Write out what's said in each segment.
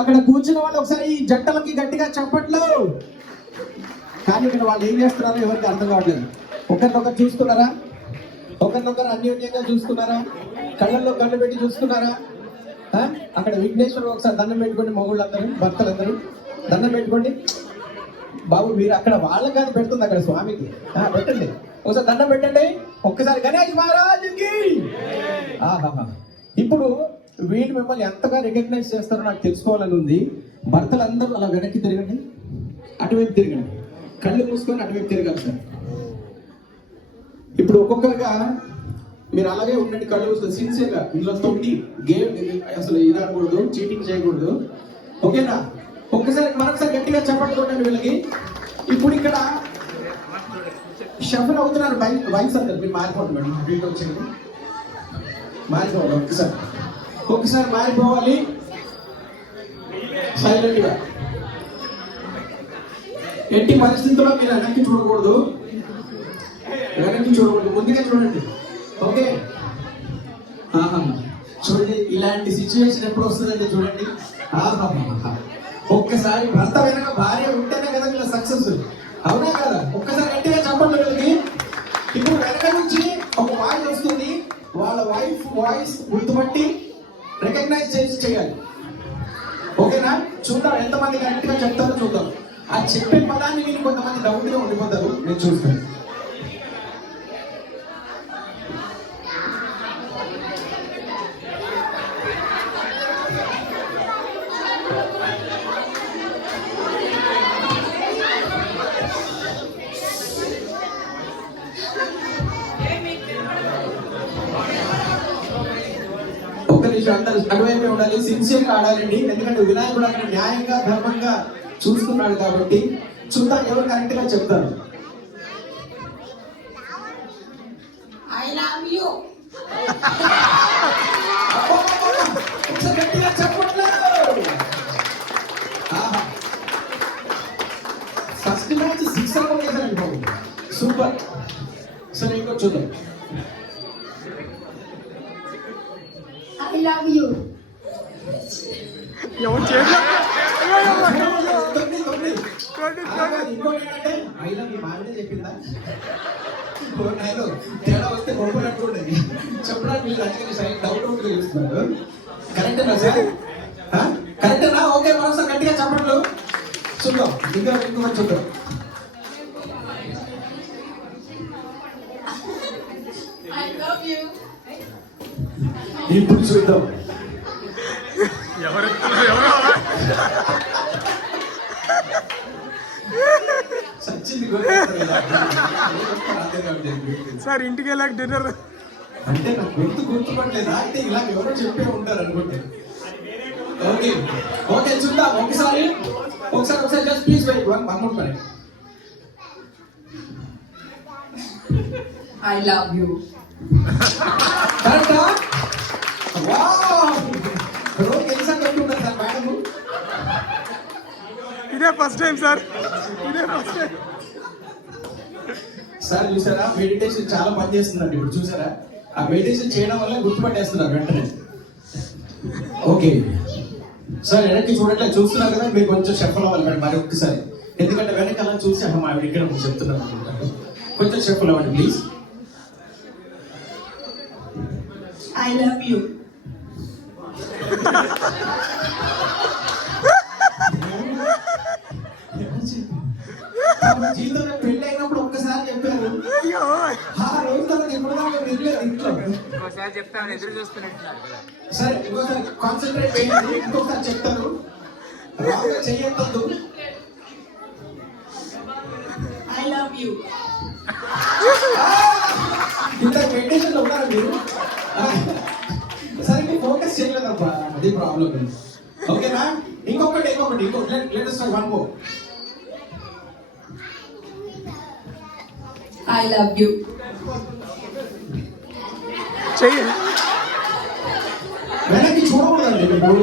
అక్కడ కూర్చున్న వాళ్ళు ఒకసారి ఈ జంటలకి గట్టిగా చెప్పట్లు. కానీ ఇక్కడ వాళ్ళు ఏం చేస్తున్నారో ఎవరికి అర్థం కావట్లేదు. ఒకరినొకరు చూస్తున్నారా? ఒకరినొకరు అన్యోన్యంగా చూస్తున్నారా? కళ్ళల్లో కళ్ళు పెట్టి చూస్తున్నారా? అక్కడ విఘ్నేశ్వరు ఒకసారి దండం పెట్టుకోండి. మొగుళ్ళందరూ, భర్తలందరూ దండం పెట్టుకోండి. బాబు మీరు అక్కడ వాళ్ళ కాదు పెడుతుంది, అక్కడ స్వామికి పెట్టండి. ఒకసారి దండం పెట్టండి. ఒక్కసారి గణేష్ మహారాజుకి. ఆహాహా. ఇప్పుడు వీళ్ళు మిమ్మల్ని ఎంతగా రికగ్నైజ్ చేస్తారో నాకు తెలుసుకోవాలని ఉంది. భర్తలందరూ అలా వెనక్కి తిరగండి, అటువైపు తిరగండి, కళ్ళు మూసుకొని అటువైపు తిరగాలి సార్. ఇప్పుడు ఒక్కొక్కరుగా మీరు అలాగే ఉండండి, కళ్ళు మూసుకొని సిన్సియర్గా. ఇందులో తొట్టి గేమ్ అసలు ఇదనకూడదు, చీటింగ్ చేయకూడదు. ఓకేనా? ఒక్కసారి మరొకసారి గట్టిగా చెప్పండి కొట్టండి వీళ్ళకి. ఇప్పుడు ఇక్కడ షఫల్ అవుతున్నారు వైన్స్ అందరు. మీరు మారిపోండి మేడం, వీళ్ళు వచ్చేది మారిపోవాలి. ఒక్కసారి మారిపోవాలి సైలెంట్ గా. ఎట్టి పరిస్థితుల్లో మీరు వెనక్కి చూడకూడదు, ముందుగా చూడండి. ఓకే? చూడండి, ఇలాంటి సిచ్యువేషన్ ఎప్పుడు వస్తుందండి చూడండి. ఒక్కసారి భర్త వెనక భార్య ఉంటేనే కదా వీళ్ళ సక్సెస్, అవునా కదా? ఒక్కసారి గట్టిగా చెప్పండి వీళ్ళకి. ఇప్పుడు వెనక నుంచి ఒక వాయిస్ వస్తుంది, వాళ్ళ వైఫ్ వాయిస్ గుర్తుపట్టి రికగ్నైజ్ చేయాలి. ఓకేనా? చూద్దాం ఎంతమంది గట్టిగా చెప్తారో చూద్దాం. ఆ చెప్పే పదాన్ని విని కొంతమంది డౌట్గా ఉండిపోతారు, నేను చూస్తాను. అందరూ అటువైపే ఉండాలి, సిన్సియర్గా ఆడాలండి. ఎందుకంటే వినాయకుడు అక్కడ న్యాయంగా ధర్మంగా చూసుకున్నాడు కాబట్టి. చూద్దాం ఎవరు కరెక్ట్ గా చెప్తారు. గట్టిగా చెప్పట్లేదు. ఫస్ట్ మ్యాచ్ 6 కొట్టేశారండి బాబు, సూపర్. సరే ఇంకో చూద్దాం. I love you. ఎవరు చేశారు? ఐ లవ్ యూ మావిడే చెప్పిందా? తేడా వస్తే గొప్పనట్టుండే చెప్పడానికి మీరు అందుకని డౌట్ అవుట్గా చూస్తున్నారు. కరెక్టేనా సార్? కరెక్టేనా? ఓకే, మరోసారి గట్టిగా చెప్పట్లు చూద్దాం. ఇంకా ఎక్కువ చూద్దాం. ఇప్పుడు చూద్దాం. సార్ ఇంటికి వెళ్ళాక డిన్నర్ అంటే నాకు గుర్తుపట్టలేదు. అయితే ఇలా ఎవరో చెప్పే ఉంటారు అనుకుంటే. ఓకే ఓకే చూద్దాం. ఒకసారి just please wait one more minute. I love you. కరెక్టా? వావ్! రోజు ఎన్నిసార్లు చెప్తున్నారు సార్ మేడం? ఇదే ఫస్ట్ టైం సార్, ఇదే ఫస్ట్ టైం సార్. చూసారా మెడిటేషన్ చాలా పని చేస్తుందండి. ఇప్పుడు చూసారా, ఆ మెడిటేషన్ చేయడం వల్ల గుర్తుపట్టేస్తున్నారు వెంటనే. ఓకే సార్, వెనక్కి చూడట్లే చూస్తున్నారు కదా, మీరు కొంచెం షఫల్ అవ్వాలి మేడం మరి ఒక్కసారి. ఎందుకంటే వెనకాల చూసి మా ఇక్కడ చెప్తున్నారు అనుకుంటారు. కొంచెం షఫల్ అవ్వండి ప్లీజ్. I love you. జీవితంలో పెళ్లి అయినప్పుడు ఒక్కసారి చెప్పారు, ఆ రోజు తర్వాత ఎప్పుడు దాకా వెళ్ళలేదు ఇంట్లో. చెప్తాను, ఎదురు చూస్తున్నట్టున్నారు. సరే ఇంకోసారి కాన్సన్ట్రేట్ చేయండి. ఇంకొకసారి చెప్తారు, రాగా చెయ్యొద్దు. I love you. ఇంత మెడిటేషన్ లో ఉన్నారా మీరు? సరే మీరు ఫోకస్ చేయలేదబ్బా, అది ప్రాబ్లం. ఓకేనా? ఇంకొకటి let us try one more. I love you. వెనక్కి చూడకూడదండి మీరు.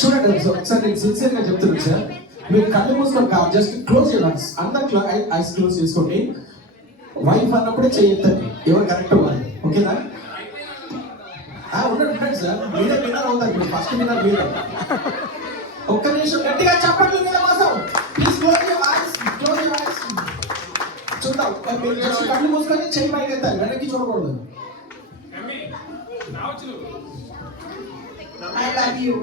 చూడండి ఒకసారి నేను సిన్సియర్గా చెప్తున్నాను సార్. మీరు కళ్ళు మూసుకొని జస్ట్ క్లోజ్ చేయాలి. అందరు ఐస్ క్లోజ్ చేసుకోండి. వైఫ్ అన్నప్పుడే చేయొద్దండి, ఎవరు కరెక్ట్ అవ్వాలి. ఓకేనా? ఉండండి సార్, మీరే విన్నర్ అవుతారు. ఇప్పుడు ఫస్ట్ విన్నర్ మీరే. ఒక్క నిమిషం గట్టిగా చెప్పండి వీళ్ళ కోసం. Please close your eyes. చూద్దాం. మీరు జస్ట్ కళ్ళు మూసుకొని చెయ్యి పైకి ఎత్తాలి, వెనక్కి చూడకూడదు. I love you.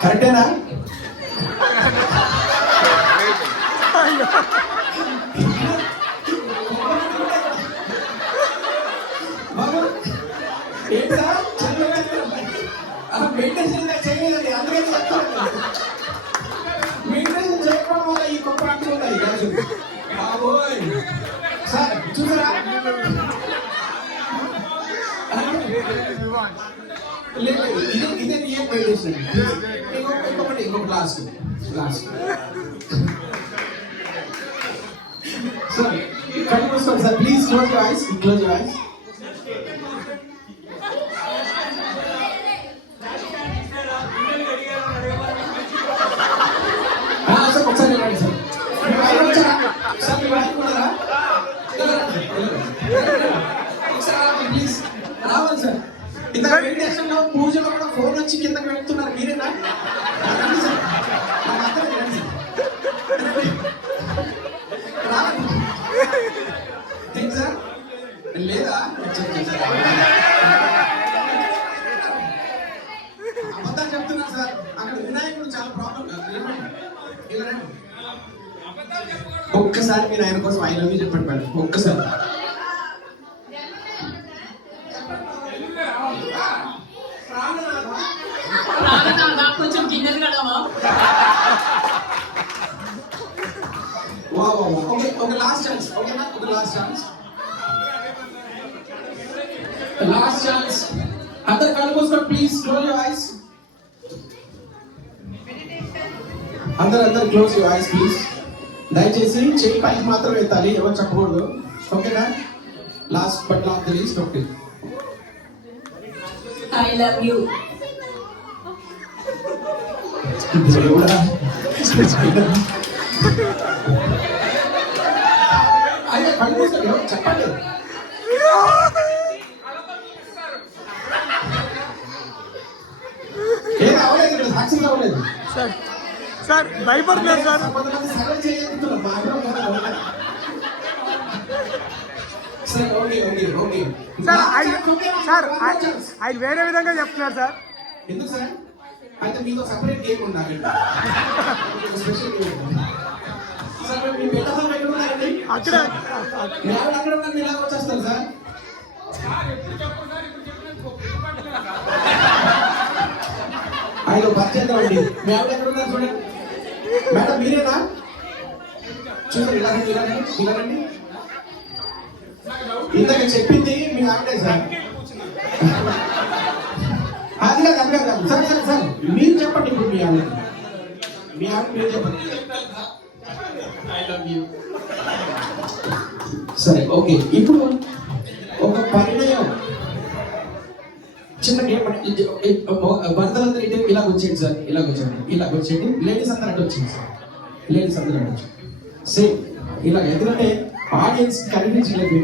కరెక్టేనా? బాబు, ఏంటి సార్? మెయింటైన్ చేయలేదండి, అందుకే చెప్తాను. మెయింటైన్ చేయడం వల్ల ఈ గొప్ప అంటున్నాయి బాబోయ్. సార్ చూసారా? లేదు, ఇదే రియల్ మెడిటేషన్. ఇంకొక లాస్ట్ సార్, కళ్ళు మూసుకోండి sir. Please close your eyes. Sir ఒకసారి వెళ్ళండి సార్. మీ వైఫ్ వచ్చారా? సార్ మీ వైఫ్ ఉన్నారా? ప్లీజ్ రావాలి సార్. ఇంత మెడిటేషన్ లో పూజలో కూడా ఫోన్ వచ్చి కిందకి వెళ్తున్నారు, మీరేనా? రండి సార్, నాకు అర్థమైంది, రండి సార్. రావాలి. ఏంటి సార్? లేదా అబద్ధాలు చెప్తున్నారు సార్. అక్కడ వినాయకుడు చాలా ప్రాబ్లం. ఇలా రండి. ఒక్కసారి మీరు ఆయన కోసం ఐ లవ్ యూ చెప్పండి మేడం, ఒక్కసారి. కొంచెం గిన్నెలు కడవా? ఒక లాస్ట్ ఛాన్స్, ఓకేనా? ఒక లాస్ట్ ఛాన్స్. అందరు కళ్ళు మూసుకోండి ప్లీజ్. Close your eyes. అందరు క్లోజ్ యువర్ ఐస్ ప్లీజ్. దయచేసి చెయ్యి పైకి మాత్రం ఎత్తాలి, ఎవరు చెప్పకూడదు, ఓకేనా? Last but not the least, okay. I love you. అయ్యో కళ్ళు మూసుకోండి, చెప్పండి. ఏం అవ్వలేదు, సాక్షి అవ్వలేదు సార్ భయపడలేదు సార్. కొంతమంది సర్వే చేయాలనుకుంటున్నారు, మా సార్. ఓకే సార్ ఆయన వేరే విధంగా చెప్తున్నారు సార్. ఎందుకు సార్? అయితే మీతో సపరేట్ గేమ్ ఉండాలి. Special game. సార్ మీ పెట్టాలి ఎక్కడ ఉన్నారండి? అక్కడ అక్కడ ఉన్నారు, మీరు ఎలా వచ్చేస్తారు సార్? ఆయన పరిచయం అండి. మీ ఆవిడ ఎక్కడ ఉన్నారు చూడండి. మేడం మీరేనా? చూడండి, ఇలా రండి. ఇంతగా చెప్పింది మీ ఆవిడే సార్. అది కాదు సార్, మీరు చెప్పండి ఇప్పుడు మీ ఆవిడ మీరు చెప్పండి. I love you. సరే ఓకే, ఇప్పుడు ఒక పరిణయం చిన్న గేమ్. భర్తలందరూ ఇటు ఇలా వచ్చేయండి సార్, ఇలా వచ్చేయండి. లేడీస్ అందరూ అటు వచ్చింది సార్, సేమ్ ఇలా. ఎందుకంటే ఆడియన్స్ కనిపించలేదు.